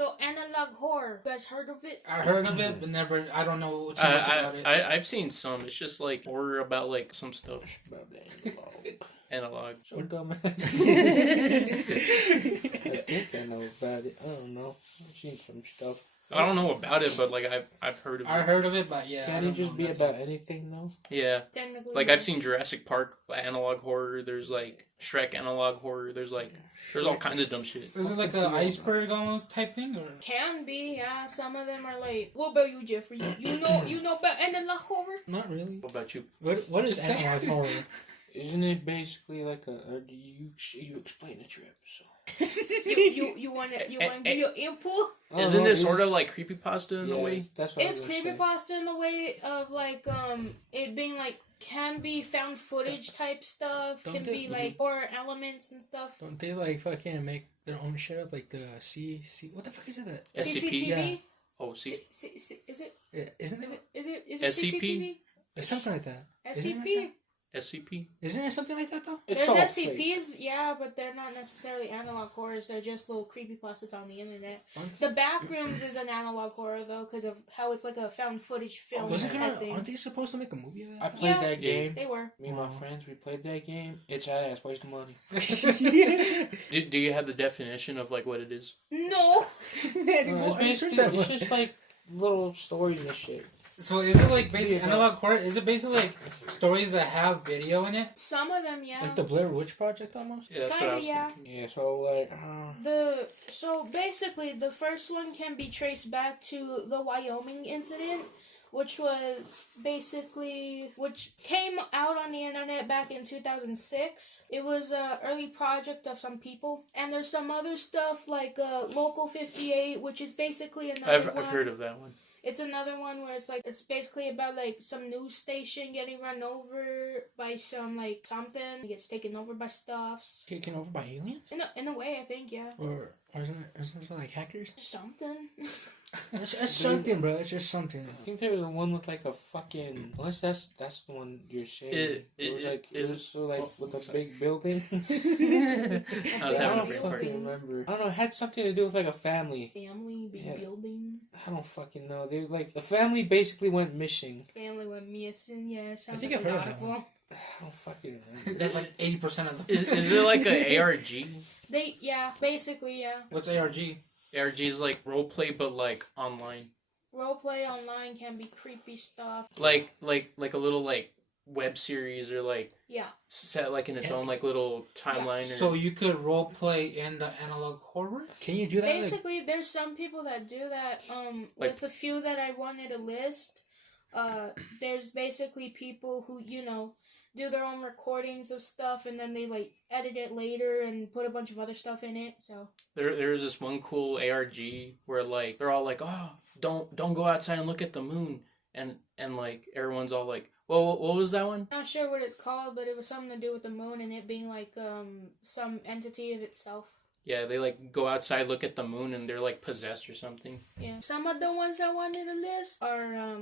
So analog horror. You guys heard of it? I heard of it, but never. I don't know too much about it. I've seen some. It's just like horror about like some stuff. Analog. So dumb. I think I know about it. I don't know. I've seen some stuff. I don't know about it, but like I've heard of it. I heard of it, but yeah. Can it just be about anything though? Yeah. Technically, Like I've seen Jurassic Park analog horror. There's like Shrek analog horror. There's all kinds of dumb shit. Is it like an iceberg almost type thing, or? Can be, yeah. Some of them are like. What about you, Jeffrey? You know about analog horror? Not really. What about you? What is analog horror? Isn't it basically like you explain it to your episode? you want to give your input? Isn't it sort of like creepypasta in a way? That's what It's creepypasta in the way of like it being like can be found footage type stuff, can be like horror elements and stuff. Don't they like fucking make their own shit up like the C what the fuck is it? SCP? CCTV? Oh, see. Is it? Yeah, isn't it? Is it SCP? CCTV? It's something like that. SCP? SCP? Isn't it something like that though? There's SCPs, yeah, but they're not necessarily analog horrors. They're just little creepypastas on the internet. The Backrooms is an analog horror though, because of how it's like a found footage film type thing. Aren't they supposed to make a movie of that? I played that game. They were. Me and my friends, we played that game. It's ass, waste of money. Do you have the definition of like what it is? No. It's just like little stories and shit. So is it like basically analog horror? Is it basically like stories that have video in it? Some of them, yeah. Like the Blair Witch Project almost? Yeah, that's what I was thinking. Yeah, so like... So basically, the first one can be traced back to the Wyoming incident, which came out on the internet back in 2006. It was an early project of some people. And there's some other stuff like Local 58, which is basically another I've heard of that one. It's another one where it's basically about like some news station getting run over by some like something. It gets taken over by stuffs. Taken over by aliens? In a way, I think, yeah. Or isn't it like hackers? Something. It's something, bro. It's just something. I think there was one with like a fucking. Unless that's the one you're saying. It was with a big building. I was having a brain fart. Remember. I don't know. It had something to do with like a family. Building. I don't fucking know. They like the family basically went missing. Family went missing. Yeah. I think I've heard of that one. I don't fucking remember. That's like 80% of them. Is it like an ARG? Basically, yeah. What's ARG? ARG is like roleplay, but like online. Roleplay online can be creepy stuff. Like a little like web series or like set like in its own like little timeline. Yeah. So you could roleplay in the analog horror? Can you do that? Basically, there's some people that do that. With a few that I wanted to list, there's basically people who do their own recordings of stuff and then they like edit it later and put a bunch of other stuff in it. So there's this one cool ARG where like they're all like, oh, don't go outside and look at the moon, and like everyone's all like, well, what was that one? Not sure what it's called, but it was something to do with the moon and it being like some entity of itself. Yeah, they like go outside, look at the moon, and they're like possessed or something. Yeah, some of the ones I wanted to list are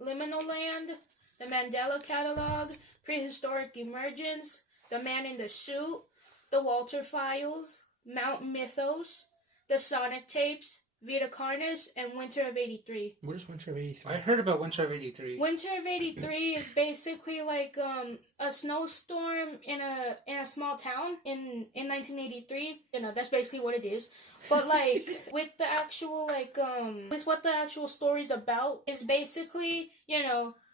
Liminal Land, the Mandela Catalog, Prehistoric Emergence, The Man in the Suit, The Walter Files, Mount Mythos, The Sonic Tapes, Vita Carnus, and Winter of 83. What is Winter of 83? I heard about Winter of 83. Winter of 83 is basically like a snowstorm in a small town in 1983. That's basically what it is. But like with the actual with what the actual story's about is basically,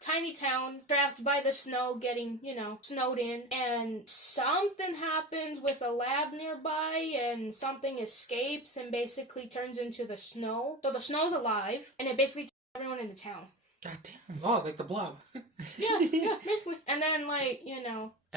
tiny town trapped by the snow, getting, snowed in, and something happens with a lab nearby and something escapes and basically turns into the snow. So the snow's alive and it basically kills everyone in the town. God damn. Oh, like the Blob. yeah, basically. And then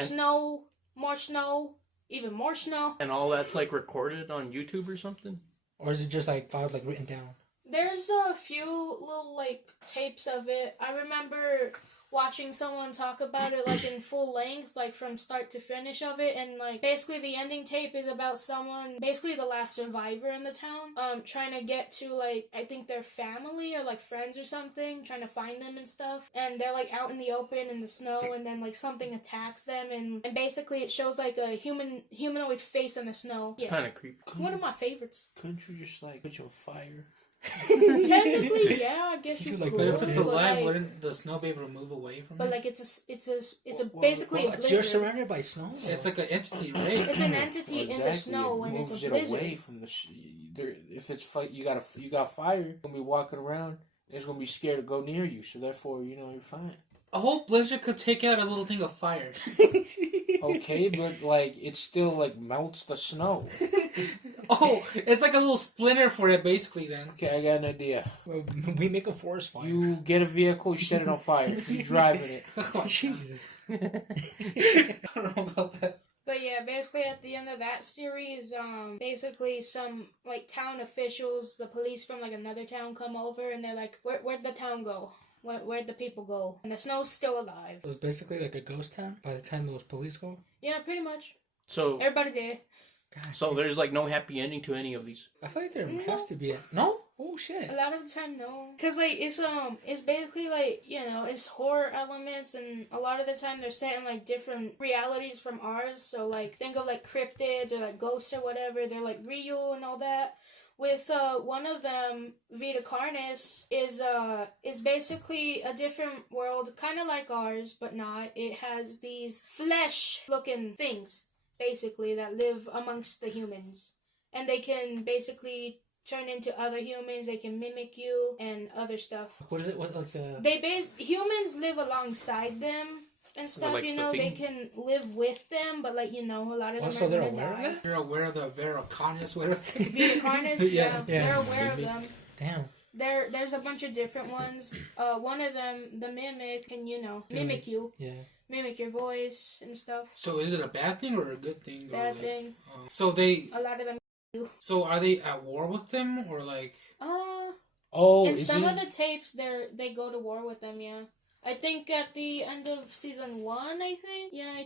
snow, more snow, even more snow. And all that's like recorded on YouTube or something? Or is it just like files written down? There's a few little tapes of it. I remember watching someone talk about it like in full length, like from start to finish of it, and like basically the ending tape is about someone, basically the last survivor in the town, trying to get to like, I think their family or like friends or something, trying to find them and stuff, and they're like out in the open in the snow, and then like something attacks them, and basically it shows like a humanoid face in the snow. It's kind of creepy. One of my favorites. Couldn't you just like put your fire? Technically, yeah, I guess you like, could. But if it's alive, like, wouldn't the snow be able to move away from it? But like it's basically a blizzard. You're surrounded by snow. It's like an entity, right? It's an entity in the snow, and it's a blizzard. Away from the if it's fight, you got fire. You're gonna be walking around. It's gonna be scared to go near you. So therefore, you're fine. A whole blizzard could take out a little thing of fire. Okay, but like it still like melts the snow. Oh, it's like a little splinter for it, basically. Then. Okay, I got an idea. We make a forest fire. You get a vehicle, you set it on fire. You driving it. Oh, Jesus. I don't know about that. But yeah, basically at the end of that series, basically some like town officials, the police from like another town come over, and they're like, "Where'd the town go? Where'd the people go?" And the snow's still alive. It was basically like a ghost town by the time those police go. Yeah, pretty much. So Everybody there. God, so there's like no happy ending to any of these. I feel like there has to be no. Oh shit. A lot of the time, no. Cause like it's basically like it's horror elements, and a lot of the time they're set in like different realities from ours. So like think of like cryptids or like ghosts or whatever. They're like real and all that. With one of them, Vita Carnis, is basically a different world, kind of like ours, but not. It has these flesh-looking things, basically, that live amongst the humans. And they can basically turn into other humans, they can mimic you, and other stuff. What is it? What like the... Humans live alongside them and stuff, like they can live with them, but like, a lot of them so are they're gonna aware die. of that? You're aware of the Vericanis, whatever. Vita Carnis, Yeah. They're aware of them. Damn. There's a bunch of different ones. One of them, the mimic, can mimic you, mimic your voice and stuff. So is it a bad thing or a good thing? Bad thing. So they. A lot of them. So are they at war with them or like? In some of the tapes, they go to war with them. Yeah. I think at the end of season 1, I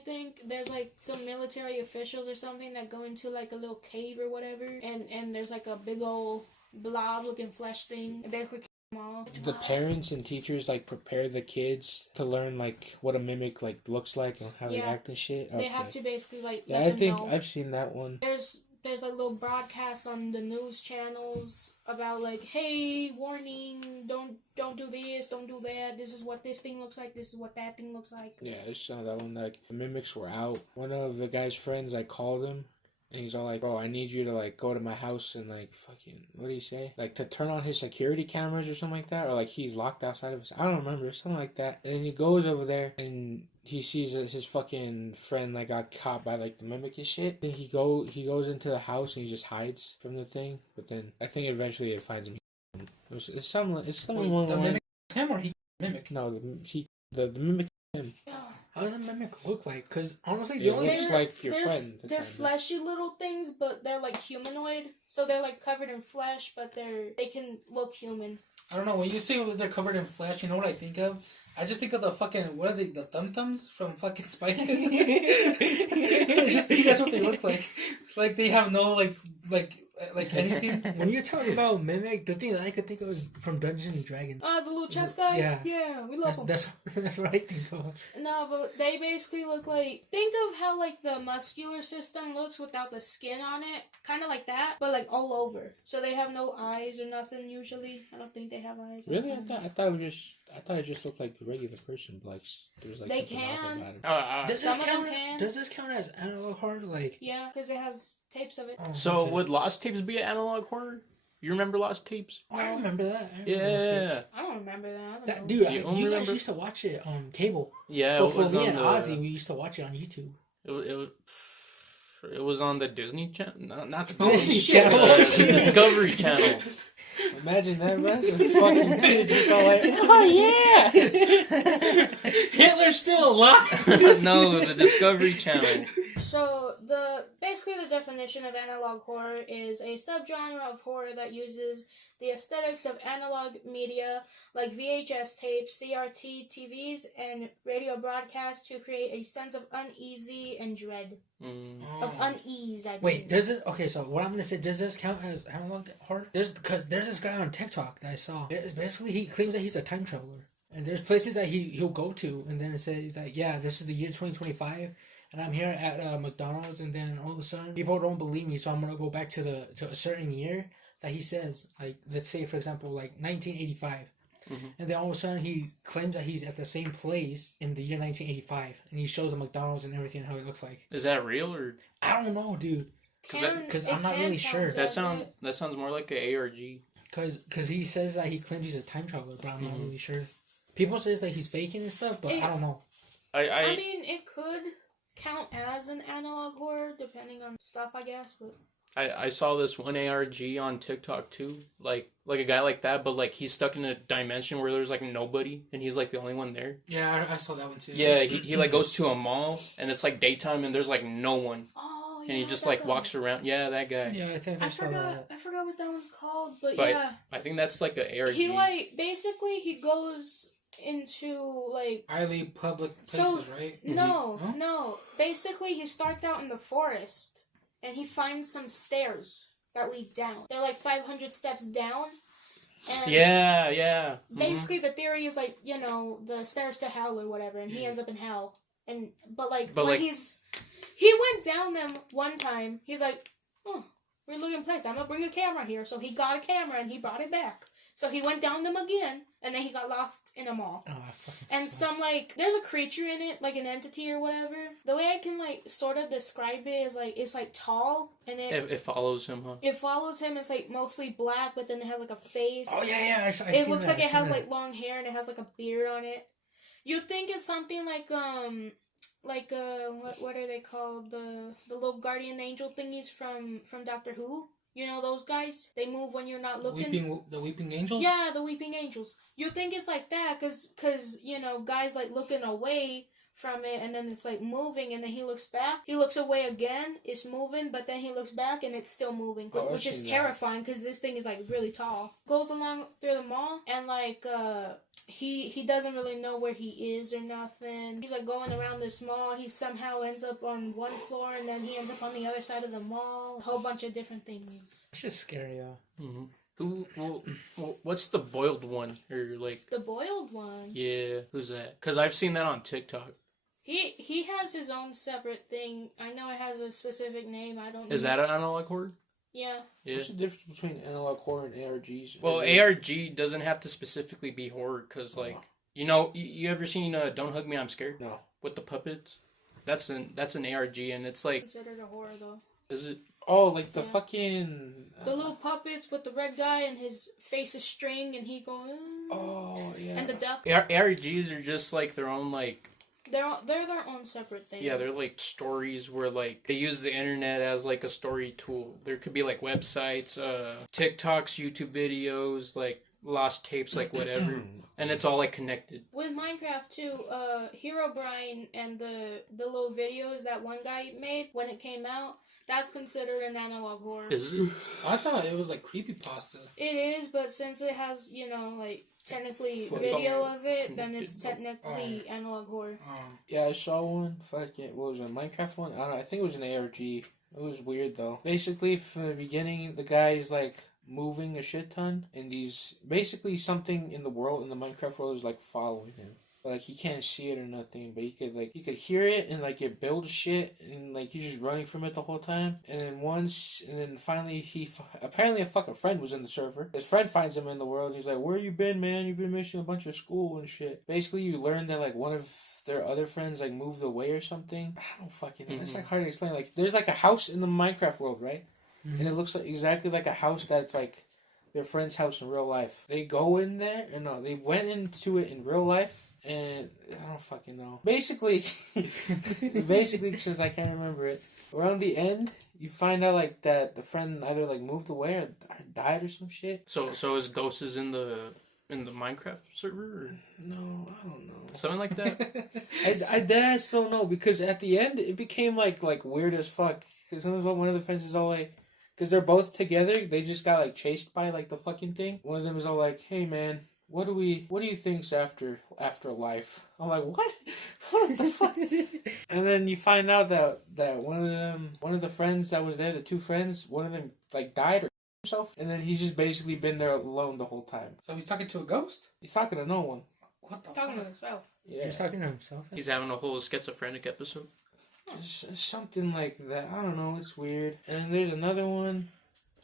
think there's like some military officials or something that go into like a little cave or whatever, and there's like a big old blob looking flesh thing, and basically kill them all. The parents and teachers like prepare the kids to learn like what a mimic like looks like and how they act and shit. They have to basically like I think I've seen that one. There's like little broadcasts on the news channels about like, hey, warning, don't do this, don't do that. This is what this thing looks like. This is what that thing looks like. Yeah, I saw that one. Like the mimics were out. One of the guy's friends, I called him, and he's all like, "Bro, I need you to like go to my house and like fucking what do you say? Like to turn on his security cameras or something like that, or like he's locked outside of his. I don't remember, something like that." And then he goes over there and he sees that his fucking friend like got caught by like the mimic and shit. Then he goes into the house and he just hides from the thing. But then I think eventually it finds him. It's something. Wait, the mimic him or he mimic? No, the mimic him. How does a mimic look like? Because honestly, It looks like your friend. They're fleshy little things, but they're like humanoid. So they're like covered in flesh, but they can look human. I don't know. When you say that they're covered in flesh, you know what I think of? I just think of the fucking, what are they, the Thum-Thums from fucking Spy Kids? I just think that's what they look like. Like, they have no, like anything. When you're talking about mimic, the thing that I could think of is from Dungeons and Dragons. The little chess guy? Yeah, we love him. That's what I think of. No, but they basically look like, think of how like the muscular system looks without the skin on it. Kind of like that, but like all over. So they have no eyes or nothing usually. I don't think they have eyes. Really? I thought it just looked like a regular person, but like there's like they something can. about it. Does this count as analog horror? Like yeah, because it has tapes of it. So would Lost Tapes be an analog horror? You remember Lost Tapes? I remember that. I don't remember that. Dude, you guys used to watch it on cable. Yeah, Before me and Ozzy, we used to watch it on YouTube. It was on the Disney Channel, not the Disney Channel, the Discovery Channel. Imagine that, man. Fucking kid just all like, oh yeah, Hitler's still alive. No, the Discovery Channel. So basically the definition of analog horror is a subgenre of horror that uses the aesthetics of analog media like VHS tapes, CRT TVs, and radio broadcasts to create a sense of uneasy and dread. Of unease, I mean. Wait, does it? Okay, so what I'm gonna say, does this count as analog horror? There's this guy on TikTok that I saw. Basically, he claims that he's a time traveler, and there's places that he'll go to, and then it says that yeah, this is the year 2025. And I'm here at McDonald's, and then all of a sudden, people don't believe me, so I'm gonna go back to a certain year that he says, like, let's say for example, like 1985, and then all of a sudden he claims that he's at the same place in the year 1985, and he shows the McDonald's and everything how it looks like. Is that real or? I don't know, dude. Because I'm not really sure. That sounds more like a ARG. Because he says that he claims he's a time traveler, but I'm not really sure. People says that he's faking and stuff, but I don't know. I mean, it could count as an analog horror depending on stuff, I guess, but I saw this one ARG on TikTok too, like a guy like that, but like he's stuck in a dimension where there's like nobody and he's like the only one there. Yeah, I saw that one too. Yeah, he like goes to a mall and it's like daytime and there's like no one. oh yeah, And he just like guy. walks around. Yeah, that guy. Yeah, I think I saw that. I forgot what that one's called, but But I think that's like a ARG. he like basically he goes into like highly public places, right? No. Basically, he starts out in the forest and he finds some stairs that lead down. They're like 500 steps down. And yeah. basically, the theory is like, you know, the stairs to hell or whatever, and he ends up in hell. But he went down them one time. He's like, oh, weird looking place. I'm gonna bring a camera here. So he got a camera and he brought it back. So he went down them again, and then he got lost in a mall. Oh, that fucking and sucks. some, like, there's a creature in it, like an entity or whatever. The way I can, like, sort of describe it is, like, it's, like, tall, and It follows him, huh? it follows him. It's, like, mostly black, but then it has, like, a face. Oh yeah, It looks like it has, like, long hair, and it has, like, a beard on it. You'd think it's something like, what are they called? The little guardian angel thingies from Doctor Who. You know those guys? They move when you're not looking. The weeping angels? Yeah, the weeping angels. You think it's like that because, you know, guys, like, looking away from it, and then it's, like, moving, and then he looks back. He looks away again, it's moving, but then he looks back, and it's still moving, which is terrifying, because this thing is, like, really tall. Goes along through the mall, and, like, he doesn't really know where he is or nothing. He's, like, going around this mall. He somehow ends up on one floor, and then he ends up on the other side of the mall. A whole bunch of different things. It's just scary, though. What's the boiled one? Or, like... The boiled one? Yeah, who's that? Because I've seen that on TikTok. He has his own separate thing. I know it has a specific name. I don't know. Is that an analog horror? Yeah. What's the difference between analog horror and ARGs? Well, ARG doesn't have to specifically be horror, because, like, you know, you ever seen Don't Hug Me, I'm Scared? No. With the puppets? That's an ARG, and it's like... Considered a horror, though. Is it? Oh, like the fucking... The little puppets with the red guy and his face is string and he going... Oh, yeah. And the duck. ARGs are just, like, their own, like... They're their own separate thing. Yeah, they're like stories where like they use the internet as like a story tool. There could be like websites, TikToks, YouTube videos, like lost tapes, like whatever, and it's all like connected. With Minecraft too, Hero Brian and the little videos that one guy made when it came out, that's considered an analog horror. Is it? I thought it was like creepypasta. It is, but since it has, you know, like technically video of it, then it's technically analog horror. Yeah, I saw one. Fucking, what was it? Minecraft one? I don't know. I think it was an ARG. It was weird though. Basically, from the beginning, the guy's like moving a shit ton, and he's basically something in the world, in the Minecraft world, is like following him. But, like, he can't see it or nothing, but he could hear it, and, like, it builds shit, and, like, he's just running from it the whole time. And then finally, apparently a fucking friend was in the server. His friend finds him in the world, he's like, where you been, man? You've been missing a bunch of school and shit. Basically, you learn that, like, one of their other friends, like, moved away or something. I don't fucking know. It's, like, hard to explain. Like, there's, like, a house in the Minecraft world, right? Mm-hmm. And it looks like exactly like a house that's, like, their friend's house in real life. They go in there, or no, they went into it in real life. And I don't fucking know. Basically, since I can't remember it, around the end, you find out like that the friend either like moved away or died or some shit. So his ghost is in the in the Minecraft server? Or No, I don't know. something like that? I deadass don't know, because at the end it became like weird as fuck. Because one of the friends is all like, because they're both together, they just got like chased by like the fucking thing. One of them is all like, "Hey man, what do you think's after life?" I'm like, "What? What the fuck?" And then you find out that one of the friends that was there, the two friends, one of them like died or himself, and then he's just basically been there alone the whole time. So he's talking to a ghost? He's talking to no one. What the Talking to fuck? himself. Yeah. He's talking to himself. He's having a whole schizophrenic episode. Something like that. I don't know. It's weird. And there's another one.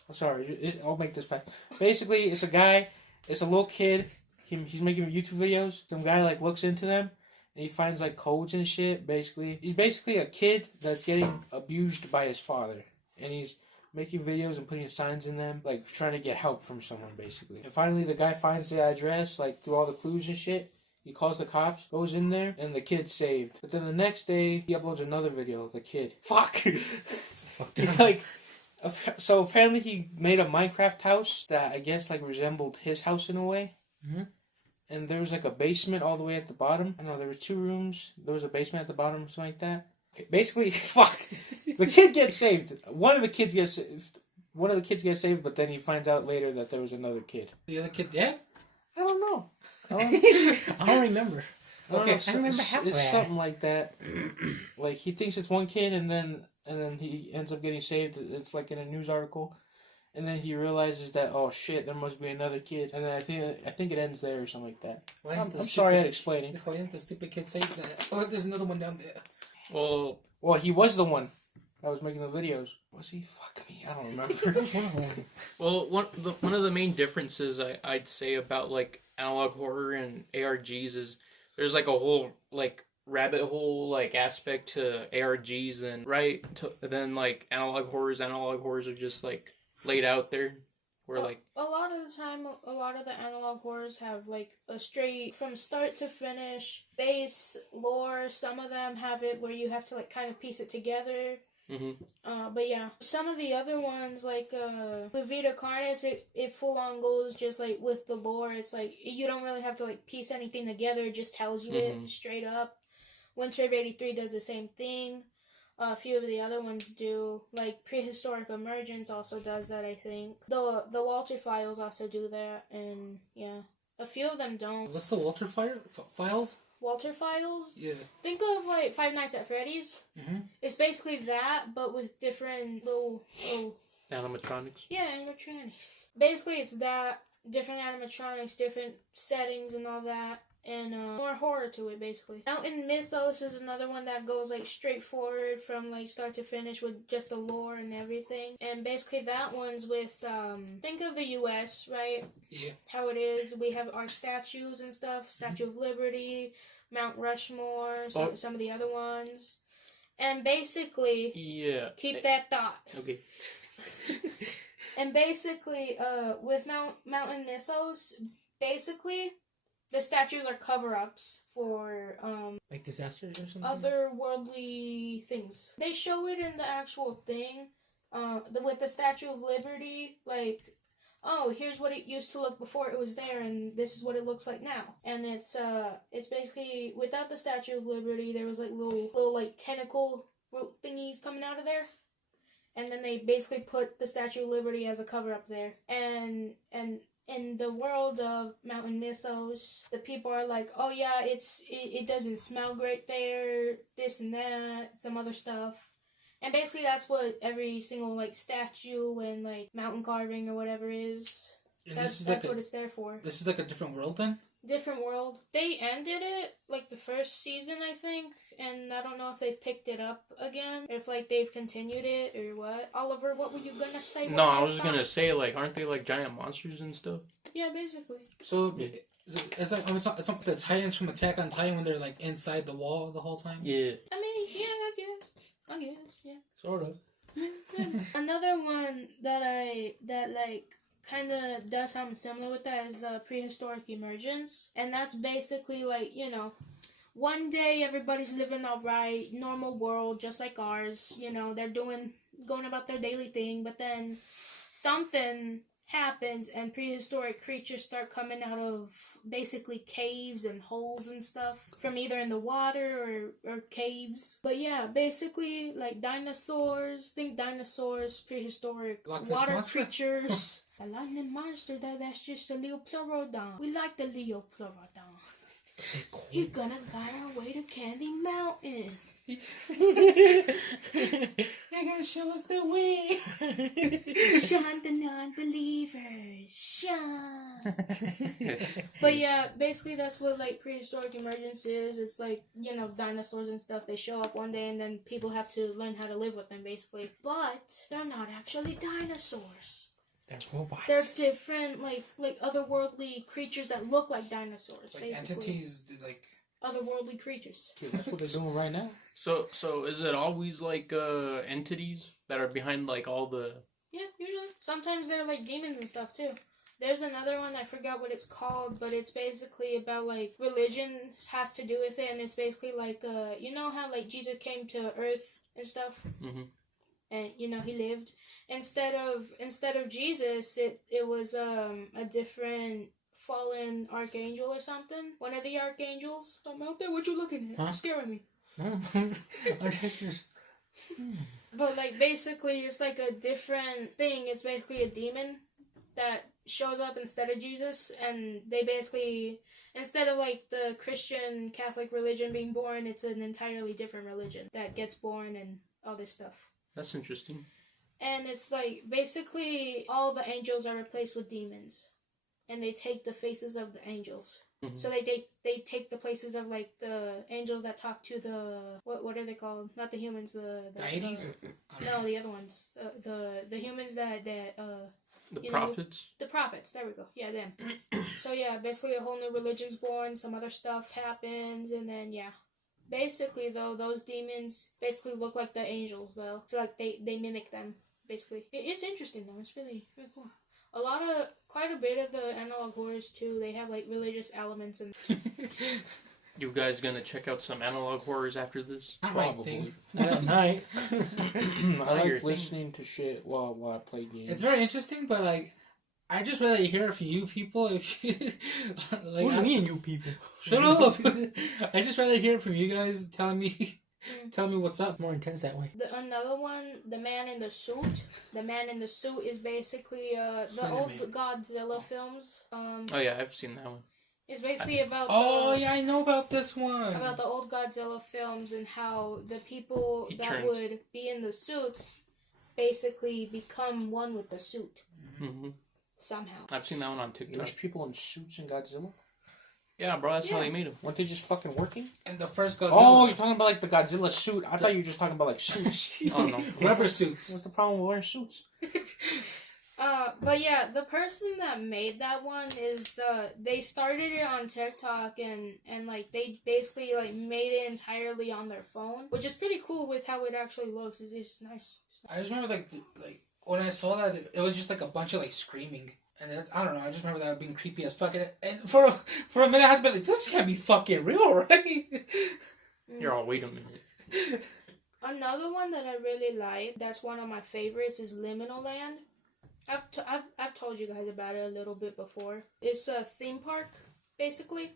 Oh, sorry, I'll make this fast. Basically, it's a guy. It's a little kid. He's making YouTube videos. Some guy like looks into them, and he finds like codes and shit. Basically, he's basically a kid that's getting abused by his father, and he's making videos and putting signs in them, like trying to get help from someone, basically. And finally, the guy finds the address, like through all the clues and shit. He calls the cops, goes in there, and the kid's saved. But then the next day, he uploads another video of the kid. Fuck! He's like, so apparently he made a Minecraft house that I guess like resembled his house in a way. Mm-hmm. And there was like a basement all the way at the bottom. I know there were 2 rooms. There was a basement at the bottom, something like that. Okay, basically, fuck. The kid gets saved. One of the kids gets saved, but then he finds out later that there was another kid. The other kid dead? I don't know. I don't remember. Okay, I remember half of It's that. something like that. Like he thinks it's one kid, and then he ends up getting saved. It's like in a news article, and then he realizes that, oh shit, there must be another kid, and then I think it ends there or something like that. I'm sorry at explaining. Why didn't the stupid kid say that? Oh, there's another one down there. Well, he was the one that was making the videos. Was he? Fuck me, I don't remember. Which one of them? Well, one of the main differences I'd say about like analog horror and ARGs is there's like a whole like rabbit hole like aspect to ARGs, and then like analog horrors are just like laid out there. Where like a lot of the time, a lot of the analog horrors have like a straight from start to finish base lore. Some of them have it where you have to like kind of piece it together. Mm-hmm. But yeah, some of the other ones like with Vita Carnis, it full on goes just like with the lore. It's like you don't really have to like piece anything together. It just tells you it straight up. Winter of '83 does the same thing. A few of the other ones do. Like Prehistoric Emergence also does that, I think. The Walter Files also do that, and yeah, a few of them don't. What's the Walter Files? Walter Files? Yeah. Think of like Five Nights at Freddy's. Mm-hmm. It's basically that, but with different little animatronics. Yeah, animatronics. Basically, it's that. Different animatronics, different settings and all that. And more horror to it, basically. Mountain Mythos is another one that goes like straightforward from like start to finish with just the lore and everything. And basically that one's with think of the US, right? Yeah. How it is. We have our statues and stuff. Statue of Liberty, Mount Rushmore, some of the other ones. And basically keep that thought. Okay. And basically with Mountain Mythos, basically the statues are cover-ups for, like disasters or something? otherworldly things. They show it in the actual thing, with the Statue of Liberty, like, oh, here's what it used to look before it was there, and this is what it looks like now. And it's basically, without the Statue of Liberty, there was, like, little like, tentacle root thingies coming out of there. And then they basically put the Statue of Liberty as a cover-up there. And in the world of Mountain Mythos, the people are like, oh yeah, it doesn't smell great there, this and that, some other stuff. And basically that's what every single like statue and like mountain carving or whatever is. And that's what it's there for. This is like a different world then? Different world. They ended it like the first season, I think, and I don't know if they've picked it up again, or if like they've continued it or what. Oliver, what were you gonna say? No, I was just gonna say like, aren't they like giant monsters and stuff? Yeah, basically. So it's like it's like the Titans from Attack on Titan when they're like inside the wall the whole time. Yeah. I mean, yeah, I guess, yeah. Sort of. Another one that like kind of does something similar with that is Prehistoric Emergence, and that's basically like, you know, one day everybody's living alright, normal world just like ours, you know, they're going about their daily thing, but then something happens and prehistoric creatures start coming out of basically caves and holes and stuff from either in the water or caves. But yeah, basically like dinosaurs, prehistoric Loch Ness water Monster? creatures. A lightning monster, that's just a little pleurodon. We like the Leo pleurodon. He's gonna guide our way to Candy Mountain. They're gonna show us the way. Shun the non-believers. Shun. But yeah, basically that's what like prehistoric emergence is. It's like, you know, dinosaurs and stuff. They show up one day and then people have to learn how to live with them basically. But they're not actually dinosaurs. They're robots. They're different, like otherworldly creatures that look like dinosaurs. Like basically. entities, like Otherworldly creatures. Dude, that's what they're doing right now. So is it always like entities that are behind like all the? Yeah, usually. Sometimes they're like demons and stuff too. There's another one, I forgot what it's called, but it's basically about like religion has to do with it, and it's basically like you know how like Jesus came to Earth and stuff, and you know he lived. Instead of Jesus, it was a different fallen archangel or something. One of the archangels. I'm out there. What you looking at? Huh? You're scaring me. Just... But like basically, it's like a different thing. It's basically a demon that shows up instead of Jesus, and they basically, instead of like the Christian Catholic religion being born, it's an entirely different religion that gets born and all this stuff. That's interesting. And it's like basically all the angels are replaced with demons, and they take the faces of the angels. Mm-hmm. So they take the places of like the angels that talk to the what are they called? Not the humans, the deities. no, the other ones. The humans that The you prophets. know, the prophets. There we go. Yeah, them. So yeah, basically a whole new religion's born. Some other stuff happens, and then yeah. Basically though, those demons basically look like the angels though. So like they mimic them basically. It's interesting though. It's really cool. Quite a bit of the analog horrors too. They have like religious elements and. You guys gonna check out some analog horrors after this? Not my thing. At night. I your like thing. listening to shit while I play games. It's very interesting, but like, I just rather hear from you people if you like. What do you mean, you people? Shut up! I just rather hear from you guys telling me what's up. More intense that way. Another one, the man in the suit. The man in the suit is basically the old Godzilla films. Oh yeah, I've seen that one. It's basically about. Oh yeah, I know about this one. About the old Godzilla films and how the people would be in the suits basically become one with the suit. Mm-hmm. Somehow. I've seen that one on TikTok. There's people in suits in Godzilla? Yeah, bro, that's how they made them. Weren't they just fucking working? And the first Godzilla. Oh, you're talking about like the Godzilla suit. I thought you were just talking about like suits. Oh no, rubber suits. What's the problem with wearing suits? But yeah, the person that made that one is they started it on TikTok and like they basically like made it entirely on their phone, which is pretty cool with how it actually looks. It's nice. I just remember like when I saw that it was just like a bunch of like screaming, and I don't know. I just remember that being creepy as fuck. And for a minute, I had to be like, this can't be fucking real, right? You're all, wait a minute. Another one that I really like, that's one of my favorites, is Liminal Land. I've told you guys about it a little bit before. It's a theme park, basically.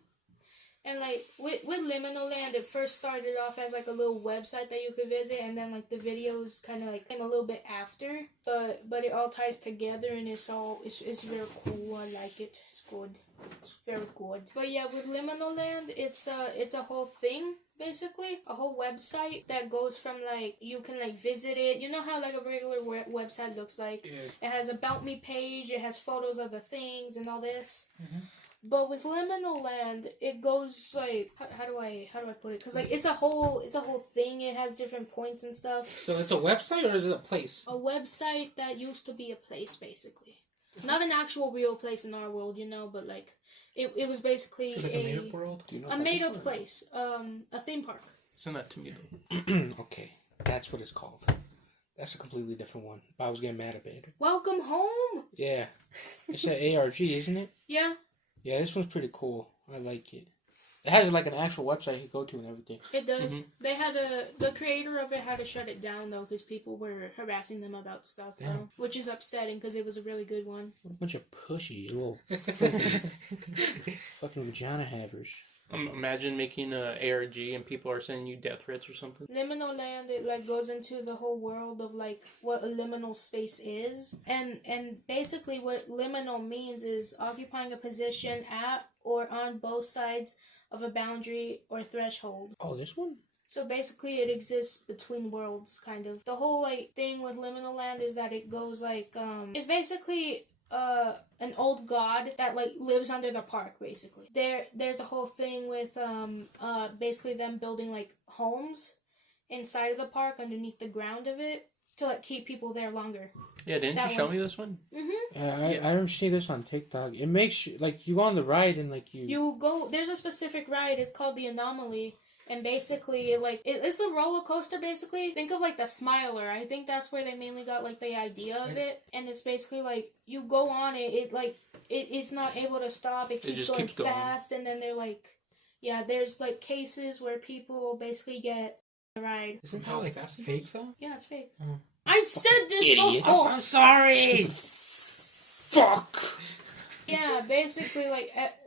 And like with Liminal Land, it first started off as like a little website that you could visit, and then like the videos kind of like came a little bit after. But it all ties together, and it's very cool. I like it. It's good. It's very good. But yeah, with Liminal Land, it's a whole thing. Basically, a whole website that goes from like you can like visit it. You know how like a regular website looks like. Yeah. It has About Me page. It has photos of the things and all this. Mm-hmm. But with Liminal Land, it goes like how do I put it? Because like it's a whole thing. It has different points and stuff. So it's a website or is it a place? A website that used to be a place, basically. Not an actual real place in our world, you know, but like it was basically It's like a made-up world? Do you know a made-up place, a theme park. Send that to me though. Okay, that's what it's called. That's a completely different one. I was getting mad about it. Welcome home. Yeah. It's an ARG, isn't it? Yeah. Yeah, this one's pretty cool. I like it. It has like an actual website you go to and everything. It does. They had the creator of it had to shut it down though because people were harassing them about stuff, though, which is upsetting because it was a really good one. What a bunch of pussies, little fucking vagina havers. Imagine making a ARG and people are sending you death threats or something. Liminal land, it like goes into the whole world of like what a liminal space is, and basically what liminal means is occupying a position at or on both sides of a boundary or threshold. Oh, this one? So basically it exists between worlds, kind of. The whole like thing with liminal land is that it goes like it's basically an old god that like lives under the park. Basically there's a whole thing with basically them building like homes inside of the park underneath the ground of it to like keep people there longer. Yeah, didn't you show me this one? I remember seeing this on TikTok. It makes you like you go on the ride and like you go. There's a specific ride. It's called the Anomaly. And basically, like, it's a roller coaster, basically. Think of, like, the Smiler. I think that's where they mainly got, like, the idea of it. And it's basically, like, you go on it, it's not able to stop. It keeps going fast. And then they're, like, yeah, there's, like, cases where people basically get a ride. Isn't that, like, fake, though? Yeah, it's fake. I said this idiot. before! I'm sorry! Stupid fuck! Yeah, basically,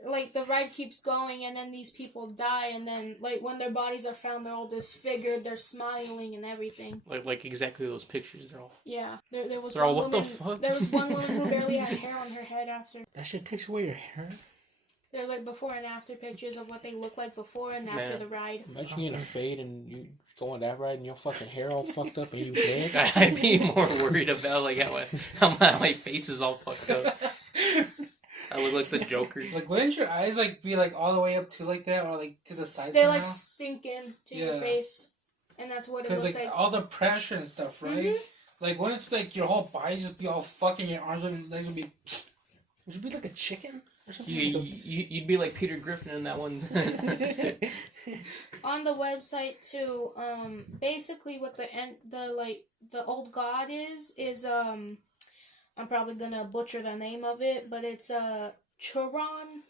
like the ride keeps going, and then these people die, and then, like, when their bodies are found, they're all disfigured, they're smiling and everything. Like exactly those pictures, they're all... Yeah, there was they're one all, what woman, the fuck? There was one woman who barely had hair on her head after. That shit takes away your hair? There's, like, before and after pictures of what they look like before and after the ride. Imagine getting a fade and you go on that ride and your fucking hair all fucked up and you dead. I'd be more worried about, like, how my face is all fucked up. I look like the Joker. Like, wouldn't your eyes, like, be, like, all the way up to, like, that, or, like, to the side They, somehow? like, sink in to your face, and that's what it looks Because, like, all the pressure and stuff, right? Like, when it's, like, your whole body just be all fucking, your arms and legs would be... Would you be like a chicken or something? You'd be like Peter Griffin in that one. On the website, too, basically what the old god is, I'm probably gonna butcher the name of it, but it's Charon,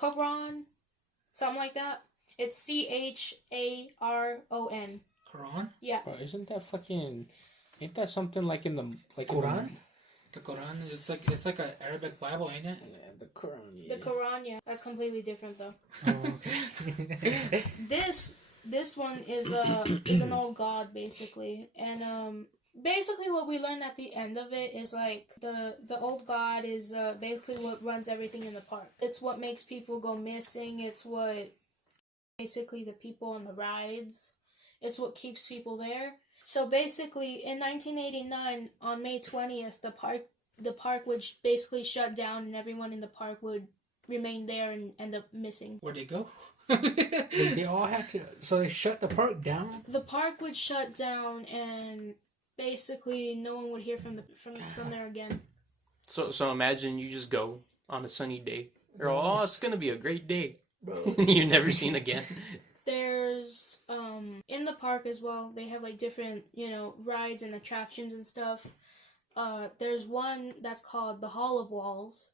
something like that. It's Charon. Quran? Yeah. Bro, ain't that something like in the like Quran? The Quran, it's like an Arabic Bible, ain't it? Yeah, the Quran. Yeah. The Quran, yeah. That's completely different though. Oh, okay. This one is an old god basically, and basically what we learn at the end of it is like the old god is basically what runs everything in the park. It's what makes people go missing. It's what basically the people on the rides. It's what keeps people there. So basically in 1989 on May 20th the park would basically shut down and everyone in the park would remain there and end up missing. Where'd they go? They all had to... So they shut the park down? The park would shut down and basically no one would hear from there again. So imagine you just go on a sunny day. You're all, oh, it's gonna be a great day. Bro. You're never seen again. There's in the park as well, they have like different, rides and attractions and stuff. There's one that's called the Hall of Walls,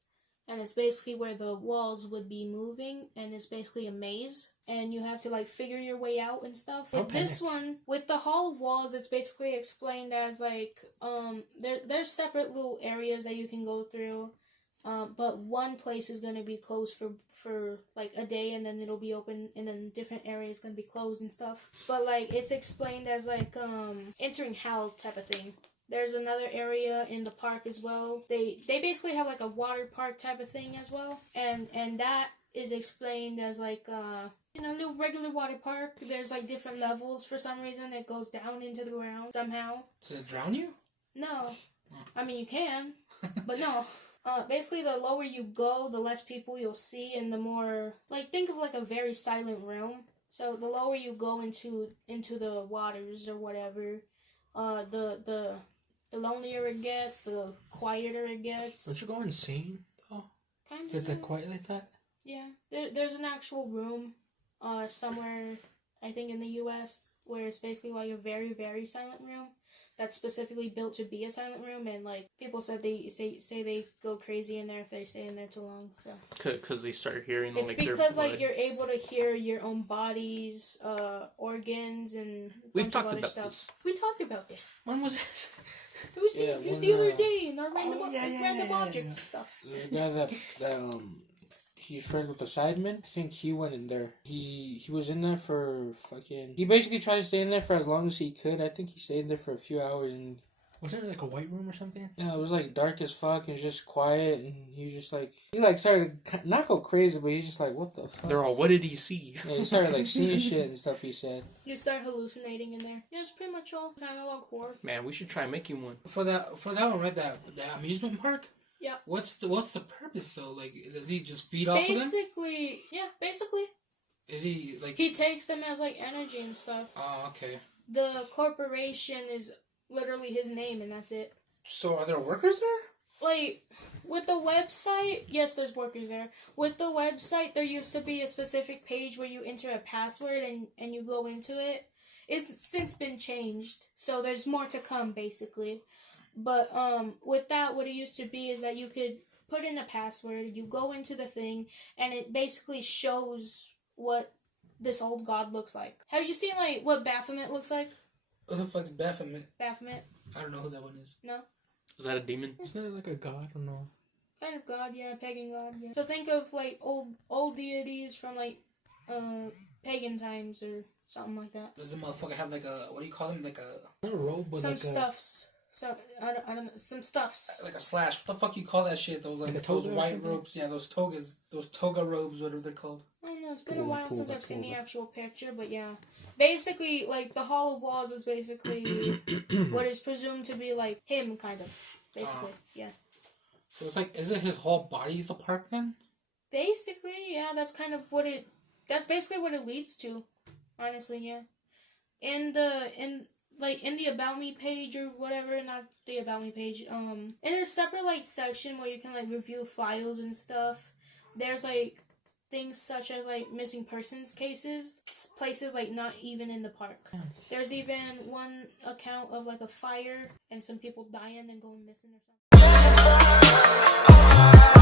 and it's basically where the walls would be moving, and it's basically a maze, and you have to like figure your way out and stuff. With this one, with the Hall of Walls, it's basically explained as like there's separate little areas that you can go through. But one place is going to be closed for like a day, and then it'll be open, and then different areas going to be closed and stuff. But like it's explained as like entering hell type of thing. There's another area in the park as well. They basically have like a water park type of thing as well, and that is explained as like little regular water park. There's like different levels for some reason. It goes down into the ground somehow. Does it drown you? No, I mean you can, but no. Basically, the lower you go, the less people you'll see, and the more, like, think of like a very silent room. So the lower you go into the waters or whatever, the lonelier it gets, the quieter it gets. Don't you go insane though? Kind of. Is that quiet like that? Yeah, there's an actual room, somewhere, I think in the U.S. where it's basically like a very very silent room. that's specifically built to be a silent room, and like people said they say they go crazy in there if they stay in there too long. So because they start hearing it's like because their blood. like you're able to hear your own body's organs and We've bunch of talked other about stuff. this. We talked about this. When was this? It was the other day in our random yeah. object stuff. There's a guy that he's friends with the Sidemen. I think he went in there. He was in there for fucking. He basically tried to stay in there for as long as he could. I think he stayed in there for a few hours and. Wasn't it like a white room or something? Yeah, it was like dark as fuck and it was just quiet and he was just like he like started to not go crazy, but he's just like what the fuck. They're all, what did he see? Yeah, he started like seeing shit and stuff. He said. You start hallucinating in there. Yeah, it's pretty much all analog horror. Man, we should try making one. For that one, right? That amusement park. Yeah. What's the purpose though? Like, does he just feed off of them? Basically. Is he like? He takes them as like energy and stuff. Oh, okay. The corporation is literally his name, and that's it. So are there workers there? Like, with the website, yes, there's workers there. With the website, there used to be a specific page where you enter a password and you go into it. It's since been changed, so there's more to come, basically. But with that, what it used to be is that you could put in a password, you go into the thing, and it basically shows what this old god looks like. Have you seen, like, what Baphomet looks like? What the fuck's Baphomet? Baphomet? I don't know who that one is. No? Is that a demon? Isn't it like a god or no? Kind of god, yeah, pagan god, yeah. So think of, like, old deities from, like, pagan times or something like that. Does the motherfucker have like a, what do you call him? Like a... Not a robe, but Some like stuffs. So, I don't know. Some stuffs. Like a slash. What the fuck you call that shit? Those Like a those toga or white something? robes. Yeah, those togas. Those toga robes, whatever they're called. I don't know, it's been a while since I've seen the actual picture, but yeah. Basically, like, the Hall of Walls is basically what is presumed to be, like, him, kind of. Basically, yeah. So it's like, is it his whole body is a park then? Basically, yeah, that's kind of what it... That's basically what it leads to. Honestly, yeah. In the About Me page or whatever, not the About Me page, in a separate, like, section where you can, like, review files and stuff, there's, like, things such as, like, missing persons cases, places, like, not even in the park. There's even one account of, like, a fire and some people dying and going missing or something.